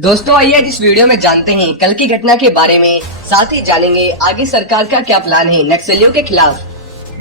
दोस्तों आइए आज इस वीडियो में जानते हैं कल की घटना के बारे में, साथ ही जानेंगे आगे सरकार का क्या प्लान है नक्सलियों के खिलाफ।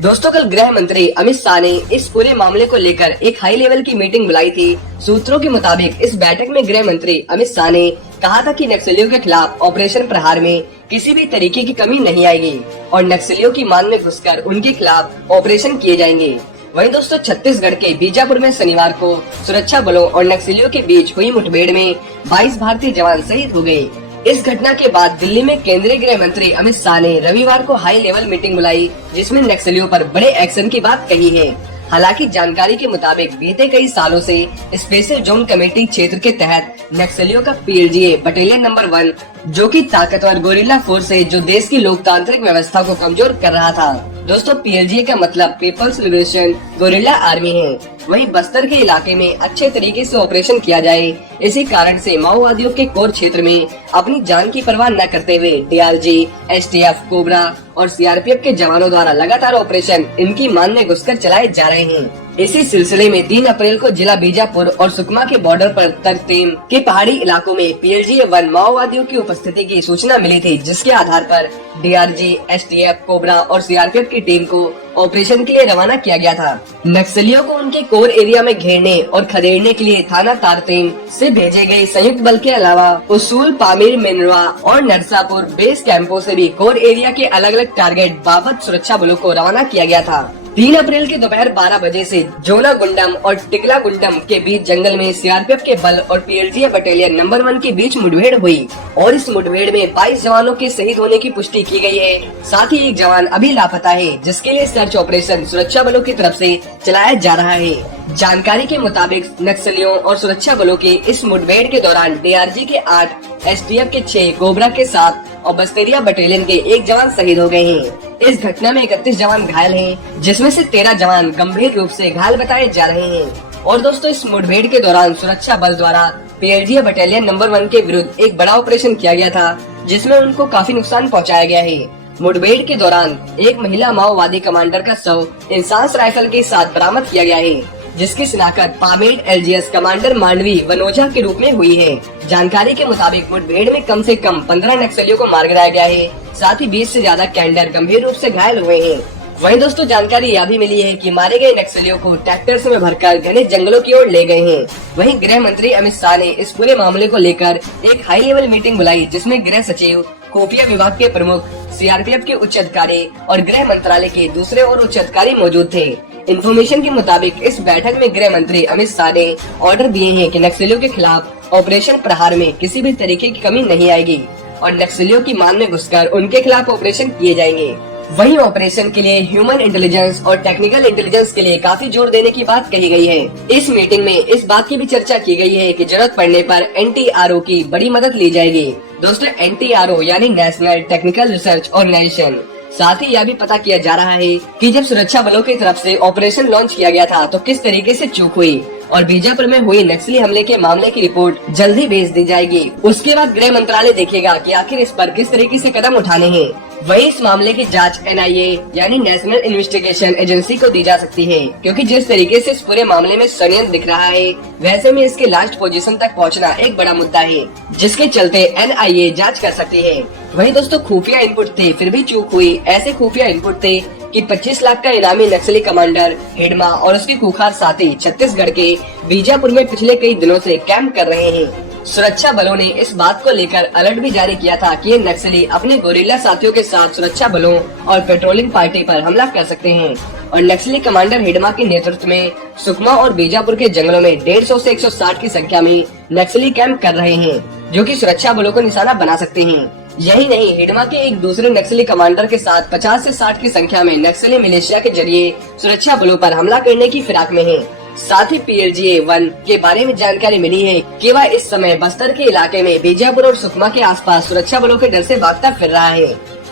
दोस्तों कल गृह मंत्री अमित शाह ने इस पूरे मामले को लेकर एक हाई लेवल की मीटिंग बुलाई थी। सूत्रों के मुताबिक इस बैठक में गृह मंत्री अमित शाह ने कहा था कि नक्सलियों के खिलाफ ऑपरेशन प्रहार में किसी भी तरीके की कमी नहीं आएगी और नक्सलियों की मान में घुसकर उनके खिलाफ ऑपरेशन किए जाएंगे। वहीं दोस्तों छत्तीसगढ़ के बीजापुर में शनिवार को सुरक्षा बलों और नक्सलियों के बीच हुई मुठभेड़ में 22 भारतीय जवान शहीद हो गए। इस घटना के बाद दिल्ली में केंद्रीय गृह मंत्री अमित शाह ने रविवार को हाई लेवल मीटिंग बुलाई, जिसमें नक्सलियों पर बड़े एक्शन की बात कही है। हालांकि जानकारी के मुताबिक बीते कई सालों से स्पेशल जोन कमेटी क्षेत्र के तहत नक्सलियों का पीएलजीए बटालियन नंबर 1, जो कि ताकतवर गोरिल्ला फोर्स है जो देश की लोकतांत्रिक व्यवस्था को कमजोर कर रहा था। दोस्तों पीएलजीए का मतलब पीपल्स लिबरेशन गोरिल्ला आर्मी है। वहीं बस्तर के इलाके में अच्छे तरीके से ऑपरेशन किया जाए, इसी कारण से माओवादियों के कोर क्षेत्र में अपनी जान की परवाह न करते हुए डीआरजी, एसटीएफ, कोबरा और सीआरपीएफ के जवानों द्वारा लगातार ऑपरेशन इनकी मान में घुसकर चलाए जा रहे हैं। इसी सिलसिले में 3 अप्रैल को जिला बीजापुर और सुकमा के बॉर्डर पर तरतेम के पहाड़ी इलाकों में पीएलजीए 1 माओवादियों की उपस्थिति की सूचना मिली थी, जिसके आधार पर डीआरजी, एसटीएफ, कोबरा और सीआरपीएफ की टीम को ऑपरेशन के लिए रवाना किया गया था। नक्सलियों को उनके कोर एरिया में घेरने और खदेड़ने के लिए थाना तारतेम से भेजे गए संयुक्त बल के अलावा उसूल, पामीर, मेनवा और नरसापुर बेस कैंपों से भी कोर एरिया के अलग अलग टारगेट बाबत सुरक्षा बलों को रवाना किया गया था। 3 अप्रैल के दोपहर 12 बजे से जोना गुंडम और टिकला गुंडम के बीच जंगल में सीआरपीएफ के बल और पीएलजीए बटालियन नंबर 1 के बीच मुठभेड़ हुई और इस मुठभेड़ में 22 जवानों के शहीद होने की पुष्टि की गई है। साथ ही एक जवान अभी लापता है, जिसके लिए सर्च ऑपरेशन सुरक्षा बलों की तरफ से चलाया जा रहा है। जानकारी के मुताबिक नक्सलियों और सुरक्षा बलों के इस मुठभेड़ के दौरान डीआरजी के 8, एसटीएफ के 6, कोबरा के 7 और बस्तेरिया बटालियन के 1 जवान शहीद हो गए हैं। इस घटना में 31 जवान घायल हैं, जिसमें से 13 जवान गंभीर रूप से घायल बताए जा रहे हैं। और दोस्तों इस मुठभेड़ के दौरान सुरक्षा बल द्वारा पीएलजीए बटालियन नंबर 1 के विरुद्ध एक बड़ा ऑपरेशन किया गया था, जिसमें उनको काफी नुकसान पहुंचाया गया है। मुठभेड़ के दौरान एक महिला माओवादी कमांडर का शव इंसास राइफल के साथ बरामद किया गया है, जिसकी शिनाख्त पामेड एलजीएस कमांडर मांडवी वनोजा के रूप में हुई है। जानकारी के मुताबिक मुठभेड़ में कम से कम 15 नक्सलियों को मार गिराया गया है, साथ ही 20 से ज्यादा कैंडर गंभीर रूप से घायल हुए हैं। वहीं दोस्तों जानकारी यह भी मिली है कि मारे गए नक्सलियों को ट्रैक्टर्स में भरकर घने जंगलों की ओर ले गए हैं। वहीं गृह मंत्री अमित शाह ने इस पूरे मामले को लेकर एक हाई लेवल मीटिंग बुलाई, जिसमें गृह सचिव, खुफिया विभाग के प्रमुख, सीआरपीएफ के उच्च अधिकारी और गृह मंत्रालय के दूसरे और उच्च अधिकारी मौजूद थे। इन्फॉर्मेशन के मुताबिक इस बैठक में गृह मंत्री अमित शाह ने ऑर्डर दिए हैं कि नक्सलियों के खिलाफ ऑपरेशन प्रहार में किसी भी तरीके की कमी नहीं आएगी और नक्सलियों की मान में घुसकर उनके खिलाफ ऑपरेशन किए जाएंगे। वहीं ऑपरेशन के लिए ह्यूमन इंटेलिजेंस और टेक्निकल इंटेलिजेंस के लिए काफी जोर देने की बात कही गई है। इस मीटिंग में इस बात की भी चर्चा की गई है कि जरूरत पड़ने पर एनटीआरओ की बड़ी मदद ली जाएगी। दोस्तों एनटीआरओ यानी नेशनल टेक्निकल रिसर्च ऑर्गेनाइजेशन। साथ ही यह भी पता किया जा रहा है कि जब सुरक्षा बलों की तरफ से ऑपरेशन लॉन्च किया गया था तो किस तरीके से चूक हुई और बीजापुर में हुई नक्सली हमले के मामले की रिपोर्ट जल्दी भेज दी जाएगी। उसके बाद गृह मंत्रालय देखेगा कि आखिर इस पर किस तरीके से कदम उठाने हैं। वहीं इस मामले की जांच एनआईए यानी नेशनल इन्वेस्टिगेशन एजेंसी को दी जा सकती है, क्योंकि जिस तरीके से इस पूरे मामले में षड्यंत्र दिख रहा है, वैसे में इसके लास्ट पोजीशन तक पहुंचना एक बड़ा मुद्दा है, जिसके चलते एनआईए जांच कर सकती है। वहीं दोस्तों खुफिया इनपुट थे फिर भी चूक हुई। ऐसे खुफिया इनपुट थे कि 25 लाख का इनामी नक्सली कमांडर हिडमा और उसके खूंखार साथी छत्तीसगढ़ के बीजापुर में पिछले कई दिनों से कैंप कर रहे हैं। सुरक्षा बलों ने इस बात को लेकर अलर्ट भी जारी किया था कि ये नक्सली अपने गोरिल्ला साथियों के साथ सुरक्षा बलों और पेट्रोलिंग पार्टी पर हमला कर सकते हैं और नक्सली कमांडर हिडमा के नेतृत्व में सुकमा और बीजापुर के जंगलों में 150 से 160 की संख्या में नक्सली कैंप कर रहे हैं, जो कि सुरक्षा बलों को निशाना बना सकते हैं। यही नहीं, हिडमा के एक दूसरे नक्सली कमांडर के साथ 50 से 60 की संख्या में नक्सली मिलिशिया के जरिए सुरक्षा बलों पर हमला करने की फिराक में हैं। साथ ही पीएलजीए 1 के बारे में जानकारी मिली है कि वह इस समय बस्तर के इलाके में बीजापुर और सुकमा के आसपास सुरक्षा बलों के डर से भागता फिर रहा है।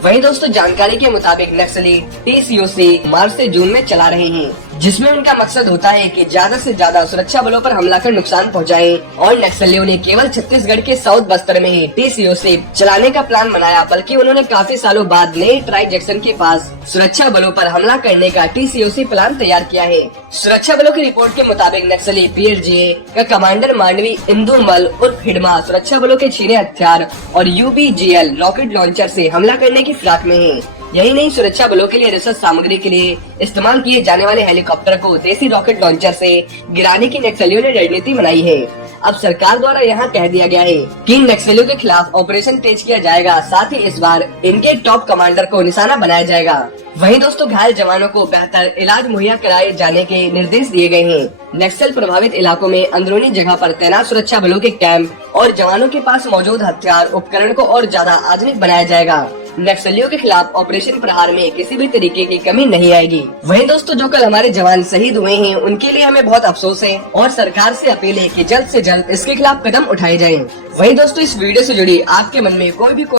वहीं दोस्तों जानकारी के मुताबिक नक्सली टीसीओसी मार्च से जून में चला रहे हैं, जिसमें उनका मकसद होता है कि ज्यादा से ज्यादा सुरक्षा बलों पर हमला कर नुकसान पहुंचाएं। और नक्सलियों ने केवल छत्तीसगढ़ के साउथ बस्तर में ही TCO से चलाने का प्लान बनाया, बल्कि उन्होंने काफी सालों बाद नए ट्राई जंक्शन के पास सुरक्षा बलों पर हमला करने का TCO से प्लान तैयार किया है। सुरक्षा बलों की रिपोर्ट के मुताबिक नक्सली PLGA का कमांडर मांडवी इंदुमल उर्फ हिडमा सुरक्षा बलों के छीने हथियार और UBGL रॉकेट लॉन्चर से हमला करने की फिराक में है। यही नहीं, सुरक्षा बलों के लिए रसद सामग्री के लिए इस्तेमाल किए जाने वाले हेलीकॉप्टर को देसी रॉकेट लॉन्चर से गिराने की नक्सलियों ने रणनीति बनाई है। अब सरकार द्वारा यहाँ कह दिया गया है कि इन नक्सलियों के खिलाफ ऑपरेशन तेज किया जाएगा, साथ ही इस बार इनके टॉप कमांडर को निशाना बनाया जाएगा। वहीं दोस्तों, घायल जवानों को बेहतर इलाज मुहैया कराए जाने के निर्देश दिए गए हैं। नक्सल प्रभावित इलाकों में अंदरूनी जगह पर तैनात सुरक्षा बलों के कैंप और जवानों के पास मौजूद हथियार उपकरण को और ज्यादा आधुनिक बनाया जाएगा। नक्सलियों के खिलाफ ऑपरेशन प्रहार में किसी भी तरीके की कमी नहीं आएगी। वहीं दोस्तों, जो कल हमारे जवान शहीद हुए हैं उनके लिए हमें बहुत अफसोस है और सरकार से अपील है कि जल्द से जल्द इसके खिलाफ कदम उठाए जाएं। वहीं दोस्तों, इस वीडियो से जुड़ी आपके मन में कोई भी